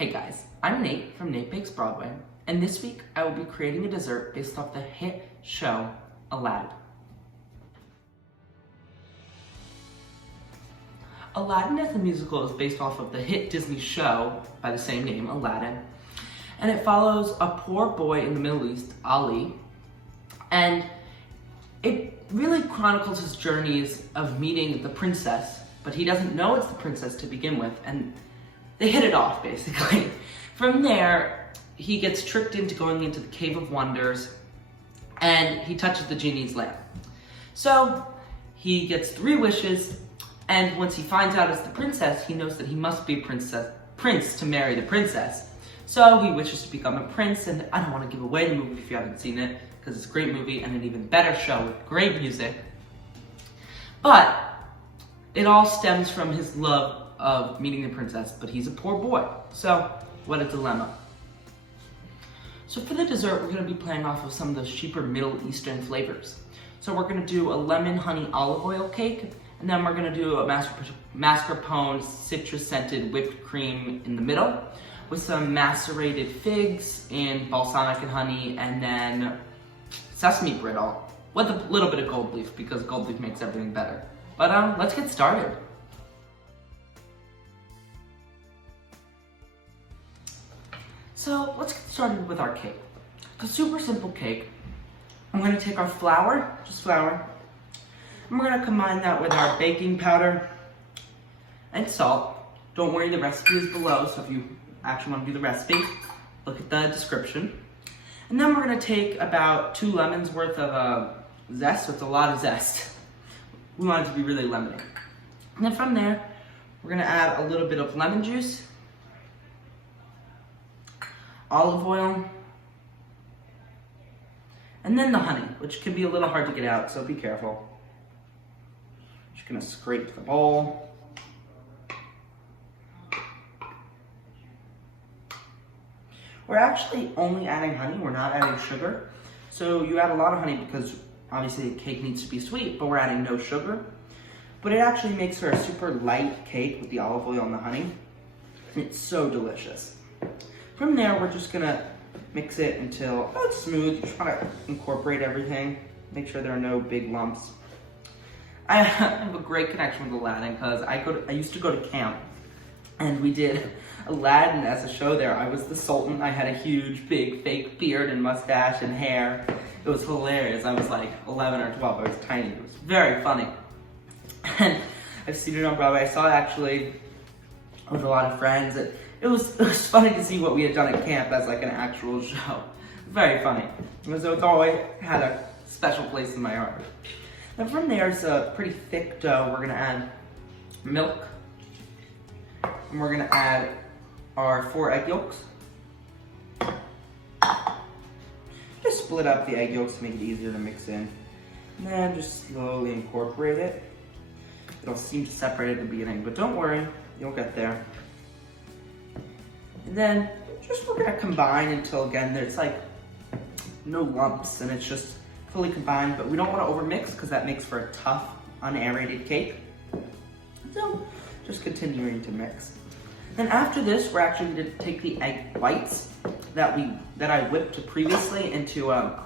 Hey guys, I'm Nate from Nate Bakes Broadway, and this week I will be creating a dessert based off the hit show Aladdin. Aladdin as a musical is based off of the hit Disney show by the same name, Aladdin, and it follows a poor boy in the Middle East, Ali, and it really chronicles his journeys of meeting the princess, but he doesn't know it's the princess to begin with, and they hit it off, basically. From there, he gets tricked into going into the Cave of Wonders, and he touches the genie's lamp. So, he gets 3 wishes, and once he finds out it's the princess, he knows that he must be a prince to marry the princess. So, he wishes to become a prince, and I don't want to give away the movie if you haven't seen it, because it's a great movie and an even better show with great music. But, it all stems from his love of meeting the princess, but he's a poor boy. So, what a dilemma. So for the dessert, we're going to be playing off of some of those cheaper Middle Eastern flavors. So we're going to do a lemon honey olive oil cake, and then we're going to do a mascarpone citrus scented whipped cream in the middle, with some macerated figs and balsamic and honey, and then sesame brittle, with a little bit of gold leaf, because gold leaf makes everything better. But let's get started. So let's get started with our cake. It's a super simple cake. I'm going to take our flour, just flour, and we're going to combine that with our baking powder and salt. Don't worry, the recipe is below, so if you actually want to do the recipe, look at the description. And then we're going to take about 2 lemons worth of zest, so it's a lot of zest. We want it to be really lemony. And then from there, we're going to add a little bit of lemon juice, olive oil, and then the honey, which can be a little hard to get out, so be careful. Just gonna scrape the bowl. We're actually only adding honey, we're not adding sugar. So you add a lot of honey because obviously the cake needs to be sweet, but we're adding no sugar. But it actually makes for a super light cake with the olive oil and the honey. It's so delicious. From there, we're just gonna mix it until it's smooth. You try to incorporate everything. Make sure there are no big lumps. I have a great connection with Aladdin because I used to go to camp and we did Aladdin as a show there. I was the Sultan. I had a huge, big, fake beard and mustache and hair. It was hilarious. I was like 11 or 12. I was tiny. It was very funny. And I've seen it on Broadway. I saw it actually with a lot of friends. It was funny to see what we had done at camp as like an actual show. Very funny. So it's always had a special place in my heart. Now from there, it's a pretty thick dough. We're gonna add milk. And we're gonna add our 4 egg yolks. Just split up the egg yolks to make it easier to mix in. And then just slowly incorporate it. It'll seem to separate at the beginning, but don't worry, you'll get there. And then we're gonna combine until again there's like no lumps and it's just fully combined, but we don't want to overmix because that makes for a tough, unaerated cake. So just continuing to mix. Then after this, we're actually going to take the egg whites that I whipped previously into a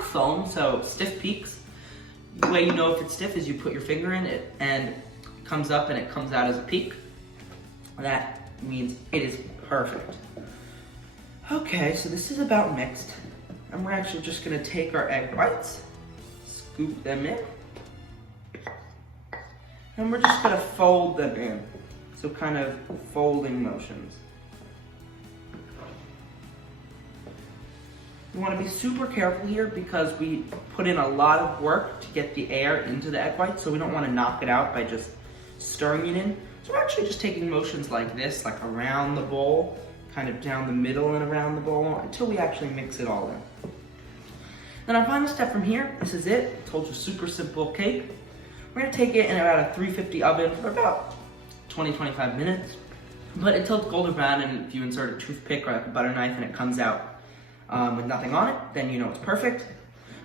foam, so stiff peaks. The way you know if it's stiff is you put your finger in it and it comes up and it comes out as a peak. That means it is perfect. Okay, so this is about mixed. And we're actually just gonna take our egg whites, scoop them in, and we're just gonna fold them in. So kind of folding motions. You wanna be super careful here because we put in a lot of work to get the air into the egg white, so we don't wanna knock it out by just stirring it in. So we're actually just taking motions like this, like around the bowl, kind of down the middle and around the bowl until we actually mix it all in. Then our final step from here, this is it. I told you, super simple cake. We're gonna take it in about a 350 oven for about 20-25 minutes, but until it's golden brown, and if you insert a toothpick or like a butter knife and it comes out with nothing on it, then you know it's perfect.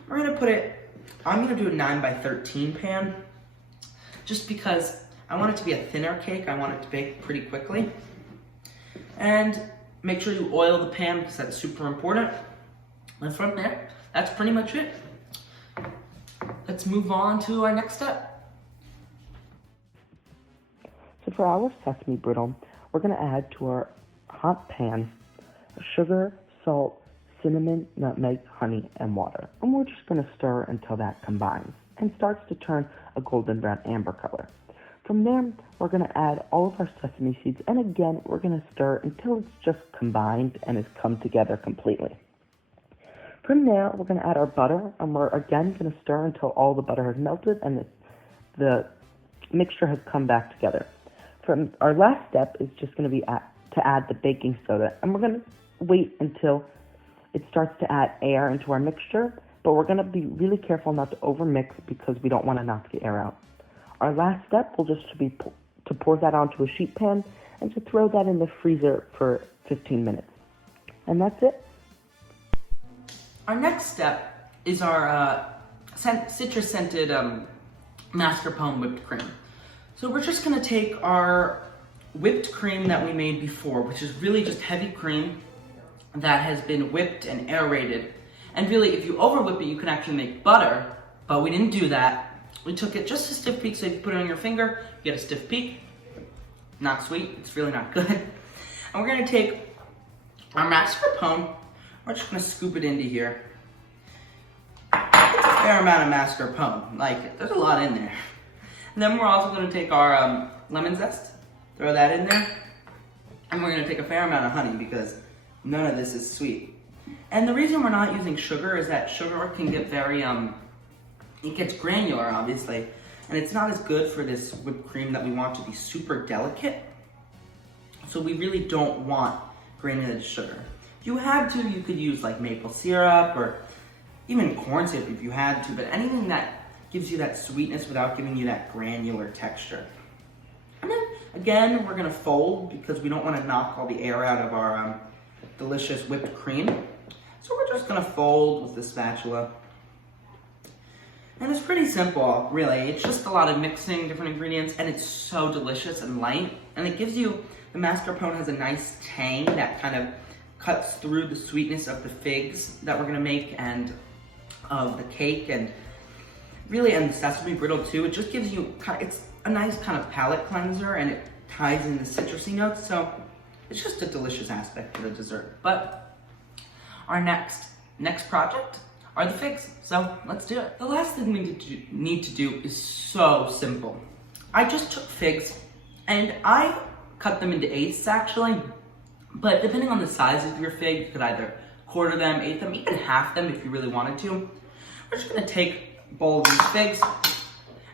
We're gonna put it, I'm gonna do a 9x13 pan, just because I want it to be a thinner cake. I want it to bake pretty quickly. And Make sure you oil the pan because that's super important. And from there, that's pretty much it. Let's move on to our next step. So for our sesame brittle, we're going to add to our hot pan sugar, salt, cinnamon, nutmeg, honey, and water. And we're just going to stir until that combines and starts to turn a golden brown amber color. From there, we're going to add all of our sesame seeds, and again, we're going to stir until it's just combined and has come together completely. From there, we're going to add our butter, and we're again going to stir until all the butter has melted and the mixture has come back together. From our last step is just going to be to add the baking soda, and we're going to wait until it starts to add air into our mixture, but we're going to be really careful not to overmix because we don't want to knock the air out. Our last step will just be to pour that onto a sheet pan and to throw that in the freezer for 15 minutes. And that's it. Our next step is our citrus-scented mascarpone whipped cream. So we're just gonna take our whipped cream that we made before, which is really just heavy cream that has been whipped and aerated. And really, if you over whip it, you can actually make butter, but we didn't do that. We took it just a stiff peak, so if you put it on your finger, you get a stiff peak. Not sweet, it's really not good. And we're gonna take our mascarpone, we're just gonna scoop it into here. It's a fair amount of mascarpone, like there's a lot in there. And then we're also gonna take our lemon zest, throw that in there. And we're gonna take a fair amount of honey because none of this is sweet. And the reason we're not using sugar is that sugar can get very, it gets granular, obviously, and it's not as good for this whipped cream that we want to be super delicate. So we really don't want granulated sugar. If you had to, you could use like maple syrup or even corn syrup if you had to, but anything that gives you that sweetness without giving you that granular texture. And then again, we're gonna fold because we don't want to knock all the air out of our delicious whipped cream. So we're just gonna fold with the spatula. And it's pretty simple, really. It's just a lot of mixing different ingredients, and it's so delicious and light. And it gives you, the mascarpone has a nice tang that kind of cuts through the sweetness of the figs that we're gonna make and of the cake, and really, and the sesame brittle too. It just gives you, it's a nice kind of palate cleanser, and it ties in the citrusy notes, so it's just a delicious aspect to the dessert. But our next project are the figs, so let's do it. The last thing we need to do is so simple. I just took figs and I cut them into eighths actually, but depending on the size of your fig, you could either quarter them, eighth them, even half them if you really wanted to. We're just gonna take a bowl of these figs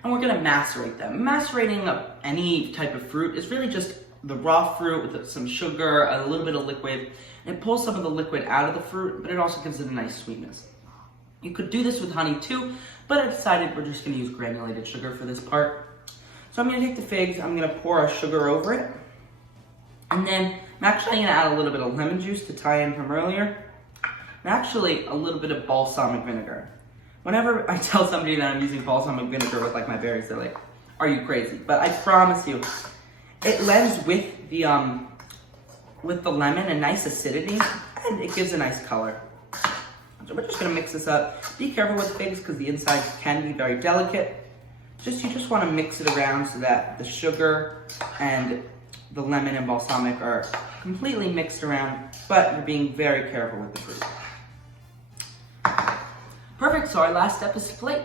and we're gonna macerate them. Macerating up any type of fruit is really just the raw fruit with some sugar, a little bit of liquid, and it pulls some of the liquid out of the fruit, but it also gives it a nice sweetness. You could do this with honey too, but I decided we're just gonna use granulated sugar for this part. So I'm gonna take the figs, I'm gonna pour our sugar over it, and then I'm actually gonna add a little bit of lemon juice to tie in from earlier, and actually a little bit of balsamic vinegar. Whenever I tell somebody that I'm using balsamic vinegar with like my berries, they're like, are you crazy? But I promise you, it lends with the lemon a nice acidity, and it gives a nice color. So we're just gonna mix this up. Be careful with figs because the inside can be very delicate. You just wanna mix it around so that the sugar and the lemon and balsamic are completely mixed around, but you're being very careful with the fruit. Perfect, so our last step is to plate.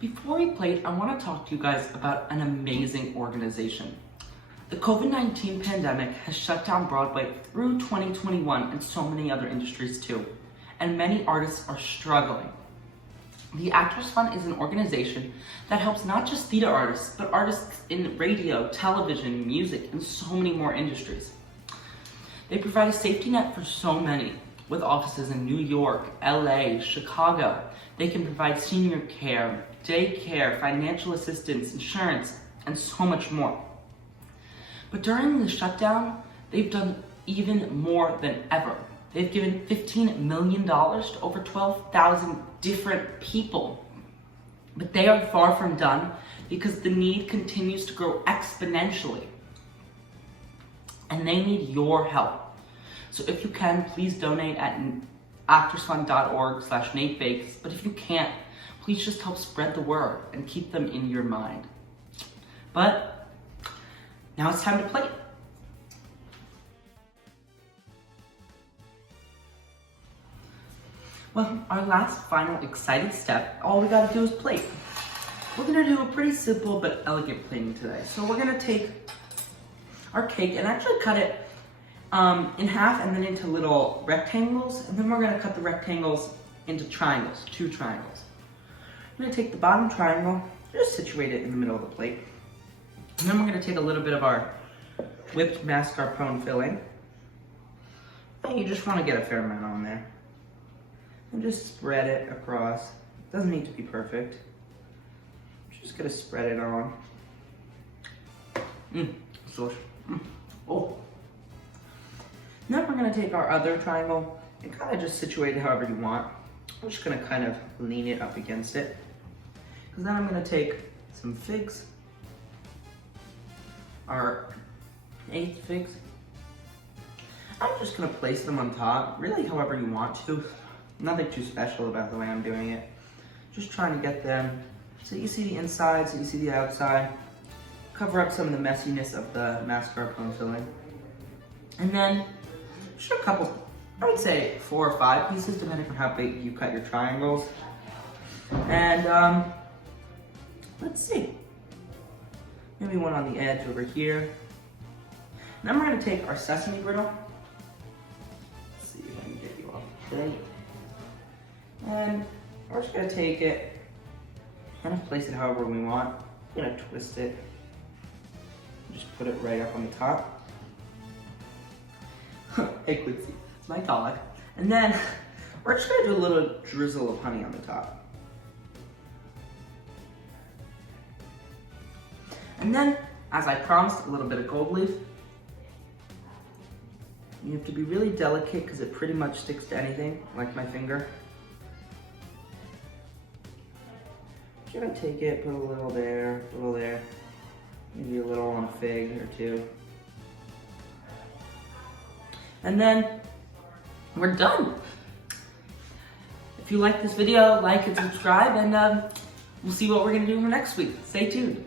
Before we plate, I wanna talk to you guys about an amazing organization. The COVID-19 pandemic has shut down Broadway through 2021 and so many other industries too, and many artists are struggling. The Actors Fund is an organization that helps not just theater artists, but artists in radio, television, music, and so many more industries. They provide a safety net for so many, with offices in New York, LA, Chicago. They can provide senior care, daycare, financial assistance, insurance, and so much more. But during the shutdown, they've done even more than ever. They've given $15 million to over 12,000 different people. But they are far from done because the need continues to grow exponentially. and they need your help. So if you can, please donate at actorsfund.org/NateBakes. But if you can't, please just help spread the word and keep them in your mind. But now it's time to plate. Well, our last final exciting step, all we gotta do is plate. We're gonna do a pretty simple but elegant plating today. So we're gonna take our cake and actually cut it in half and then into little rectangles, and then we're gonna cut the rectangles into triangles, 2 triangles. I'm gonna take the bottom triangle, just situate it in the middle of the plate. And then we're gonna take a little bit of our whipped mascarpone filling. And you just wanna get a fair amount on there. And just spread it across. It doesn't need to be perfect. Just gonna spread it on. Oh. Now we're gonna take our other triangle and kind of just situate it however you want. I'm just gonna kind of lean it up against it. Because then I'm gonna take some figs, our 8 figs. I'm just gonna place them on top, really however you want to. Nothing too special about the way I'm doing it. Just trying to get them so you see the inside, so you see the outside. Cover up some of the messiness of the mascarpone filling. And then just a couple, I would say 4 or 5 pieces, depending on how big you cut your triangles. And let's see. Maybe one on the edge over here. Then we're gonna take our sesame brittle. Let's see if I can get you off the plate. And we're just gonna take it, kind of place it however we want. I'm gonna twist it. Just put it right up on the top. Hey Quincy, it's my dog. And then we're just gonna do a little drizzle of honey on the top. And then, as I promised, a little bit of gold leaf. You have to be really delicate because it pretty much sticks to anything, like my finger. Just gonna take it, put a little there, maybe a little on a fig or 2. And then we're done. If you like this video, like and subscribe, and we'll see what we're gonna do next week. Stay tuned.